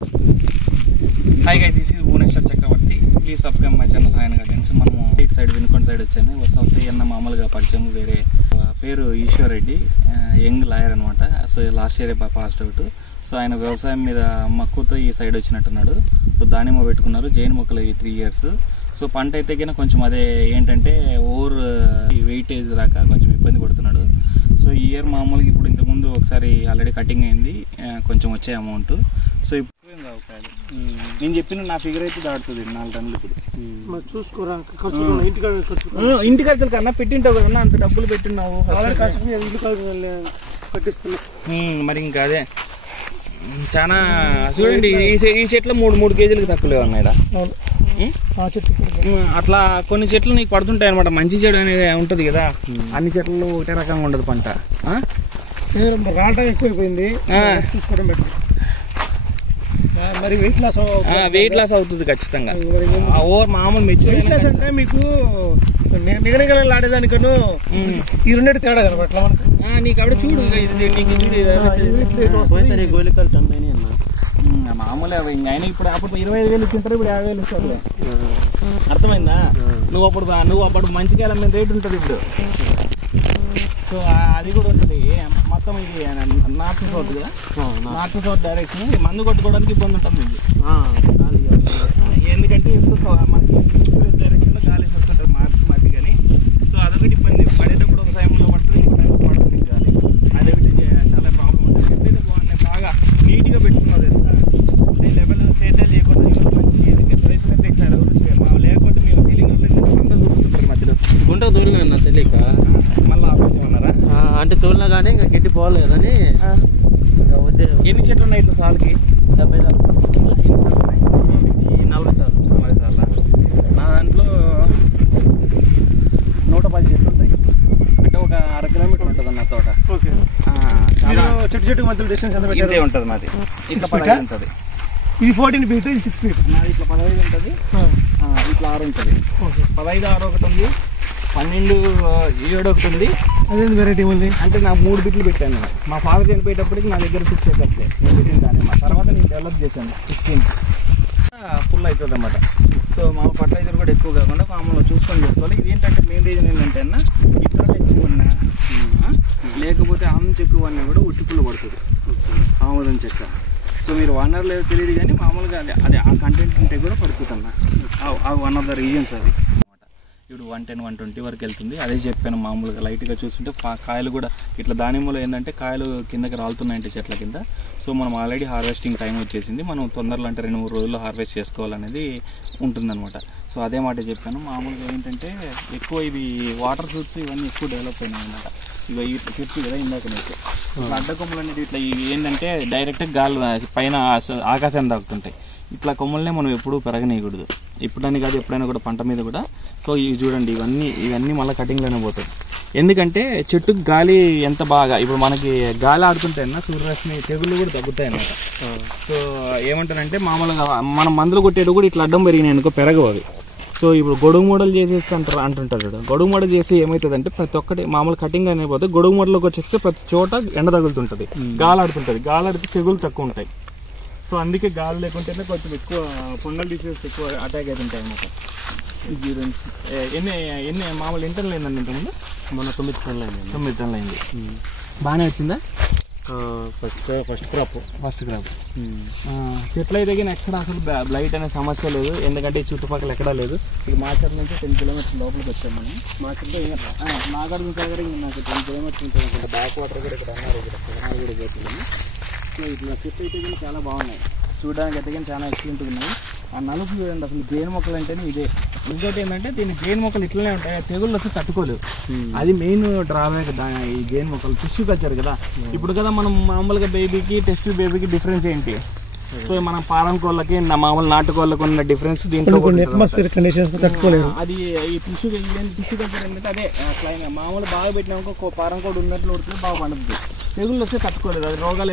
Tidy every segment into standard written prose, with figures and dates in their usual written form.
Hi guys, this is Bhuvaneshwar Chakravarthy. Please subscribe my channel hi guys. మనము ఇటు side Vinukonda side వచ్చాను. వస్తే అన్న మామూలుగా పరిచయం. వేరే పేరు ఈశ్వర్ రెడ్డి, యంగ్ లాయర్ అనమాట. So last year passed out. So ఆయన వ్యవసాయం మీద మక్కువతో ఈ సైడ్ వచ్చినట్టున్నాడు. సో దానిమ్మ పెట్టుకున్నారు, జైన్ మొక్కలు 3 years. సో పంట అయితే కన్నా కొంచెం అదే ఏంటంటే ఓవర్ వెయిటేజ్ రాక కొంచెం ఇబ్బంది పడుతున్నాడు. సో ఈ ఇయర్ మామూలుగా ఇప్పుడు ఇంతకుముందు ఒకసారి ఆల్రెడీ కటింగ్ అయింది, కొంచెం వచ్చే అమౌంట్. సో ఇప్పుడు నేను చెప్పిన నా ఫిగర్ అయితే దాటుతుంది 4 టన్నులు. ఇప్పుడు చూసుకోరా, ఇంటి ఖర్చులు కన్నా పెట్టింటావు కదా, అంత డబ్బులు పెట్టినావు మరి. ఇంకా అదే చాలా చూడండి, ఈ చెట్లు 3 కేజీలకు తక్కువ ఉన్నాయిడా. అట్లా కొన్ని చెట్లు నీకు పడుతుంటాయి అనమాట. మంచి చెడు అనేది ఉంటది కదా, అన్ని చెట్లు ఒకటే రకంగా ఉండదు పంట. రావటం ఎక్కువైపోయింది, చూసుకోవడం బెటర్. మరి వెయిట్ లాస్ అవుతుంది ఖచ్చితంగా. ఓవర్ మామూలు మెచ్యూర్ అంటే మీకు నిగనగల ఆడేదానికను ఈ రెండేటి తేడా కనబట్ల మనకు. నీకు అక్కడ చూడు, గోలికలు టన్ను అన్న మామూలు. ఆయన ఇప్పుడు అప్పుడు 25,000 ఇచ్చింటారు, ఇప్పుడు 50,000 ఇస్తారు. అర్థమైందా? నువ్వు అప్పుడు మంచిగా మీద రేట్ ఉంటుంది ఇప్పుడు. సో అది కూడా ఉంటుంది మొత్తం. ఇది నార్త్ సౌత్ కదా, నార్త్ సౌత్ డైరెక్షన్. మందు కొట్టుకోవడానికి ఇబ్బంది ఉంటుంది మీకు, ఎందుకంటే ఎక్కువ మనకి డైరెక్షన్లో గాలి వస్తుంటుంది మార్చి కానీ. సో అదొకటి ఇబ్బంది. పడేటప్పుడు ఒక టైంలో పడుతుంది, ఇంకో టైంలో పడుతుంది గాలి. అదొకటి చాలా ప్రాబ్లం ఉంటుంది. ఎప్పుడైతే బాగున్నాయి, బాగా నీట్గా పెట్టుకున్నావు తెలుసా. అంటే లెవెల్ సేటల్ చేయకుండా మంచి ప్లేస్ అయితే సార్ ఎవరు లేకపోతే మేము ఫీలింగ్ అంతా దూరుతుంటారు మధ్యలో. గుంట దూరంగా అన్న తెలియక మళ్ళీ ఆఫీస్ ఉన్నారా అంటే తోలినా కానీ ఇంకా గడ్డి పోవాలి కదని. ఎన్ని చెట్లు ఉన్నాయి ఇట్లా సార్కి? 70 సార్లు. 40 సార్లు. నా దాంట్లో 110 చెట్లు ఉంటాయి. అంటే ఒక 1/2 కిలోమీటర్ ఉంటుంది అన్న తోట. ఓకే. చెట్టు మధ్యలో డిస్టెన్స్ ఎంత ఇంతే ఉంటుంది మాది. ఇట్లా 15 ఉంటుంది. ఇది 14 feet, ఇది 6 feet. నాది ఇట్లా 15 ఉంటుంది, ఇట్లా 6 ఉంటుంది. 15, 6 ఒకటి ఉంది, 12, 7 ఒకటి ఉంది. అదే వెరైటీ ఉంది. అంటే నాకు 3 బిట్లు పెట్టాను. మా ఫాదర్ చనిపోయేటప్పటికి నా దగ్గర 6 acres నేను పెట్టిన దాన్ని. మా తర్వాత నేను డెవలప్ చేశాను 16 ఫుల్ అవుతుంది అన్నమాట. సో మా ఫర్టిలైజర్ కూడా ఎక్కువ కాకుండా మామూలుగా చూసుకొని చేసుకోవాలి. ఇది ఏంటంటే మెయిన్ రీజన్ ఏంటంటే అన్న, ఇతరులు ఎక్కువ ఉన్నా లేకపోతే ఆమె చెక్కు అన్నీ కూడా ఉట్టిపుల్లు పడుతుంది, ఆముదం చెక్క. సో మీరు వానర్ లేదు తెలియదు కానీ మామూలుగా అదే ఆ కంటెంట్ ఉంటే కూడా పడుతుంది అన్న. వన్ ఆఫ్ ద రీజన్స్ అది అనమాట. ఇప్పుడు 110, 120 వరకు వెళ్తుంది. అదే చెప్పాను. మామూలుగా లైట్గా చూస్తుంటే కాయలు కూడా ఇట్లా దానిమ్మలో ఏంటంటే కాయలు కిందకి రాలుతున్నాయంటే చెట్ల కింద. సో మనం ఆల్రెడీ హార్వెస్టింగ్ టైం వచ్చేసింది. మనం తొందరలో అంటే 2-3 రోజుల్లో హార్వెస్ట్ చేసుకోవాలనేది ఉంటుందన్నమాట. సో అదే మాట చెప్పాను. మామూలుగా ఏంటంటే ఎక్కువ ఇవి వాటర్ ఫ్రూట్స్ ఇవన్నీ ఎక్కువ డెవలప్ అయినాయి అనమాట. ఇక ఇట్లా చెప్పి కదా ఇందాక నీకు ఇట్లా అడ్డకొమ్మలు అనేది ఇట్లా ఇవి ఏంటంటే డైరెక్ట్గా గాలి పైన ఆకాశం తాకుతుంటాయి. ఇట్లా కొమ్మలనే మనం ఎప్పుడూ పెరగనీయకూడదు. ఇప్పుడని కాదు, ఎప్పుడైనా కూడా పంట మీద కూడా. సో ఇవి చూడండి, ఇవన్నీ మళ్ళీ కటింగ్లోనే పోతాయి. ఎందుకంటే చెట్టుకు గాలి ఎంత బాగా ఇప్పుడు మనకి గాలి ఆడుతుంటాయన్నా సూర్యరశ్మి తెగుళ్ళు కూడా తగ్గుతాయి అన్నమాట. సో ఏమంటారంటే మామూలుగా మనం మందులు కొట్టేది కూడా ఇట్లా అడ్డం పెరిగినాయి అనుకో పెరగవు అవి. సో ఇప్పుడు గొడుగు మోడల్ చేసేసి అంటుంటాడు. గొడుగు మోడల్ చేస్తే ఏమవుతుందంటే ప్రతి ఒక్కటి మామూలు కటింగ్ అనేది పోతే గొడుగు మోడల్లోకి వచ్చేస్తే ప్రతి చోట ఎండ తగులుతుంటుంది, గాలి ఆడుతుంటుంది. గాలి ఆడితే తెగులు తక్కువ ఉంటాయి. సో అందుకే గాలి లేకుంటేనే కొంచెం ఎక్కువ ఫంగల్ డిసీజెస్ ఎక్కువ అటాక్ అవుతుంటాయి అన్నమాట. ఎన్ని మామూలు ఇంటర్లు అయిందండి ఇంతకుముందు? మన 9 టన్నులు అయింది. 9 టన్నులు అయింది. బాగానే వచ్చిందా? First crop. చెట్లు అయితే కానీ ఎక్కడ అసలు బ్లైట్ అనే సమస్య లేదు, ఎందుకంటే ఈ చుట్టుపక్కల ఎక్కడా లేదు. ఇక మాచర్ నుంచి 10 kilometers లోపలికి వచ్చాం మనం. మాచర్లో నాగార్జున సాగర్ నాకు 10 kilometers ఉంటుంది అనుకుంటా. బ్యాక్ వాటర్ కూడా ఇక్కడ అన్నారు, కూడా పోతుంది. సో ఇట్లా చెట్లు అయితే కానీ చాలా బాగున్నాయి, చూడడానికి అయితే కానీ చాలా ఎక్సలెంట్ ఉన్నాయి. ఆ నలుపు చూడండి, అసలు జైన్ మొక్కలు అంటేనే ఇదే. ఇంకోటి ఏంటంటే దీని జైన్ మొక్కలు ఇట్లనే ఉంటాయి, తెగుళ్ళు వస్తే తట్టుకోలేవు. అది మెయిన్ డ్రాబ్యాక్ ఈ జైన్ మొక్కలు. టిష్యూ కల్చర్ కదా ఇప్పుడు కదా. మనం మామూలుగా బేబీకి టెస్ట్ బేబీకి డిఫరెన్స్ ఏంటి? సో మనం పారం కోళ్ళకి మామూలు నాటుకోళ్ళకి ఉన్న డిఫరెన్స్ దీంట్లో అది ఈ టిష్యూ కల్చర్ ఏంటంటే అదే అట్లా మామూలు బాగా పెట్టినాక పారం కోడి ఉన్నట్లు ఉడుతుంది, బాగా పండుతుంది. తెగుళ్ళు వస్తే తట్టుకోలేదు, అది రోగాలు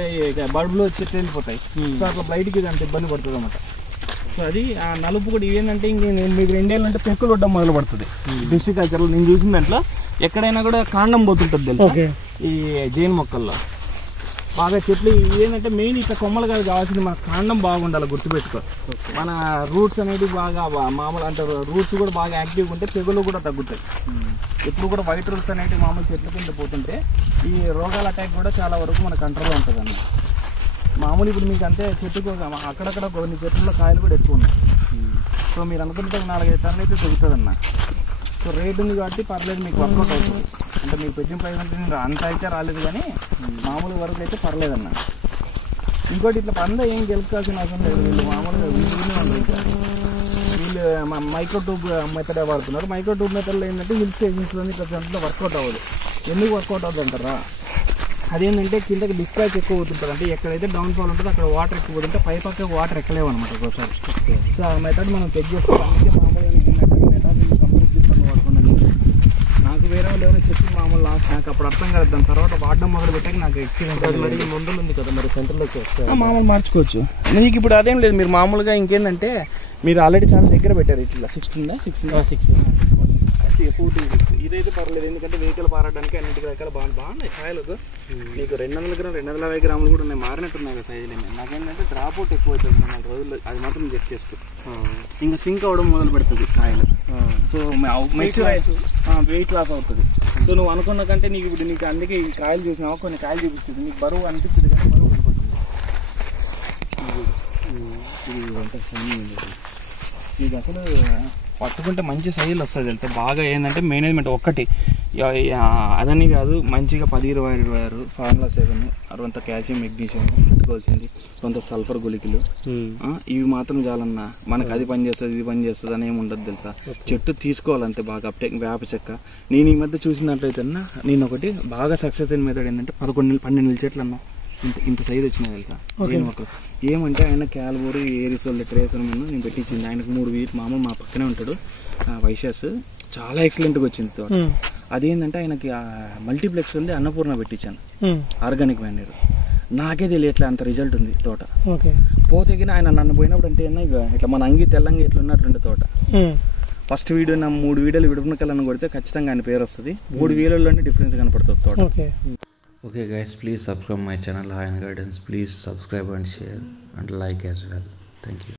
బల్బులు వచ్చి వెళ్ళిపోతాయి. సో అట్లా బయటికి అంత ఇబ్బంది పడుతుంది అన్నమాట. సో అది ఆ నలుపు కూడా ఇవేంటంటే ఇంక మీకు 2 ఏళ్ళు అంటే పెక్కులు కొట్టడం మొదలు పడుతుంది. టిష్యూ కల్చర్లో నేను చూసిన దాంట్లో ఎక్కడైనా కూడా కాండం పోతుంటుంది తెలుసు ఈ జైన్ మొక్కల్లో. బాగా చెట్లు ఏంటంటే మెయిన్ ఇట్లా కొమ్మలు కాదు కావాల్సింది, మన కాండం బాగుండాలి, గుర్తుపెట్టుకో. మన రూట్స్ అనేది బాగా మామూలు అంటే రూట్స్ కూడా బాగా యాక్టివ్గా ఉంటే తెగులు కూడా తగ్గుతాయి. ఎప్పుడు కూడా వైట్ రూట్స్ అనేవి మామూలు చెట్ల కింద పోతుంటే ఈ రోగాల అటాక్ కూడా చాలా వరకు మన కంట్రోల్లో ఉంటుంది అన్న. మామూలు ఇప్పుడు మీకు అంటే చెట్టుకు అక్కడక్కడ కొన్ని చెట్లలో కాయలు కూడా ఎక్కువ ఉన్నాయి. సో మీరు అనుకుంటే 4-5 టన్నులు అయితే దొరుకుతుంది అన్న. సో రేట్ ఉంది కాబట్టి పర్లేదు, మీకు వర్కౌట్ అవుతుంది. అంటే మీకు పెట్టిన ప్రైస్ అంటే నేను అంత అయితే రాలేదు, కానీ మామూలు వరకు అయితే పర్లేదన్న. ఇంకోటి ఇట్లా పంద ఏం గెలుపుకోవాల్సిన అవసరం లేదు. వీళ్ళు మామూలుగా వీళ్ళు మైక్రో ట్యూబ్ మెథడే వాడుతున్నారు. మైక్రో ట్యూబ్ మెథడ్లో ఏంటంటే హిల్ స్టేషన్స్లో ఇట్లా దాంట్లో వర్కౌట్ అవ్వదు. ఎందుకు వర్కౌట్ అవుతుంది అంటారా? అదేంటంటే కిందకి డిస్పాచ్ ఎక్కువ అవుతుంటుంది. అంటే ఎక్కడైతే డౌన్ ఫాల్ ఉంటుందో అక్కడ వాటర్ ఎక్కువ పోతుంటే పై పక్క వాటర్ ఎక్కలేవు అనమాట ఒకసారి. సో ఆ మెథడ్ మనం చెక్ చేసుకోవాలి. అందుకే మామూలుగా మెథడ్ కంపెనీ తీసుకొని వాడుకున్నాను. నాకు వేరే వాళ్ళు ఎవరైనా చెప్పి మామూలు నాకు అప్పుడు అర్థం కాదు. దాని తర్వాత వాడడం మొదలు పెట్టాక నాకు ఎక్స్పీరియన్స్. మరి ముందులు ఉంది కదా, మరి సెంటర్లోకి వస్తే మామూలు మార్చుకోవచ్చు. మీకు ఇప్పుడు అదేం లేదు. మీరు మామూలుగా ఇంకేంటంటే మీరు ఆల్రెడీ చాలా దగ్గర పెట్టారు. ఇట్లా 6 46 ఇదైతే పర్లేదు, ఎందుకంటే వెహికల్ పారడానికి అన్నింటికి రకాల బాగున్నాయి కాయలు. నీకు 200 గ్రాములు 250 గ్రాములు కూడా ఉన్నాయి, మారినట్టున్నాయి కదా సైజులు. నాకేంటంటే డ్రాప్ అవుట్ ఎక్కువ అవుతుంది 3-4 రోజుల్లో. అది మాత్రం చెక్ చేసుకో. ఇంకా సింక్ అవ్వడం మొదలు పెడుతుంది కాయలు. సో వెయిట్ లాస్ అవుతుంది. సో నువ్వు అనుకున్న కంటే నీకు ఇప్పుడు నీకు అందుకే ఈ కాయలు చూసినావా, కొన్ని కాయలు చూపిస్తుంది, నీకు బరువు అనిపిస్తుంది కానీ బరువు కనపడుతుంది. నీకు అసలు పట్టుకుంటే మంచి సైజులు వస్తుంది తెలుసా. బాగా ఏంటంటే మేనేజ్మెంట్ ఒక్కటి అదని కాదు, మంచిగా 10-20-26 ఫార్ములా 7 కొంత కాల్షియం మెగ్నీషియం పెట్టుకోవాల్సింది, కొంత సల్ఫర్ గుళికలు, ఇవి మాత్రం చాలన్నా. మనకు అది పని చేస్తుంది ఇది పని చేస్తుంది అని ఏమి ఉండదు తెలుసా. చెట్టు తీసుకోవాలంటే బాగా అప్టేక్. వేప చెక్క నేను ఈ మధ్య చూసినట్లయితే అన్నా, నేను ఒకటి బాగా సక్సెస్ అయిన మెథడ్ ఏంటంటే 11-12 చెట్లు అన్నా ఇంత సైజు వచ్చినాయి తెలుసా. ఏమంటే ఆయన క్యాల్బోర్ ఏరిసోల్ ట్రేసర్ మీద నేను పెట్టించింది. ఆయనకు 3 వీట్లు మామూలు మా పక్కనే ఉంటాడు వైశాస్, చాలా ఎక్సలెంట్గా వచ్చింది తోట. అదేంటంటే ఆయనకి మల్టీప్లెక్స్ ఉంది, అన్నపూర్ణ పెట్టించాను ఆర్గానిక్ మ్యాన్యూర్. నాకే తెలియట్లే అంత రిజల్ట్ ఉంది తోట. పోతే ఆయన నన్ను పోయినప్పుడు అంటే ఇట్లా మన అంగి తెల్లంగి ఎట్లా ఉన్నట్లుండే తోట. ఫస్ట్ వీడియో నా 3 వీడియోలు విడుపునకలను కొడితే ఖచ్చితంగా ఆయన పేరు వస్తుంది. 3 వీడియోల్లోనే డిఫరెన్స్ కనపడుతుంది తోట. Okay guys, please subscribe my channel High End Guidance. Please subscribe and share and like as well. Thank you.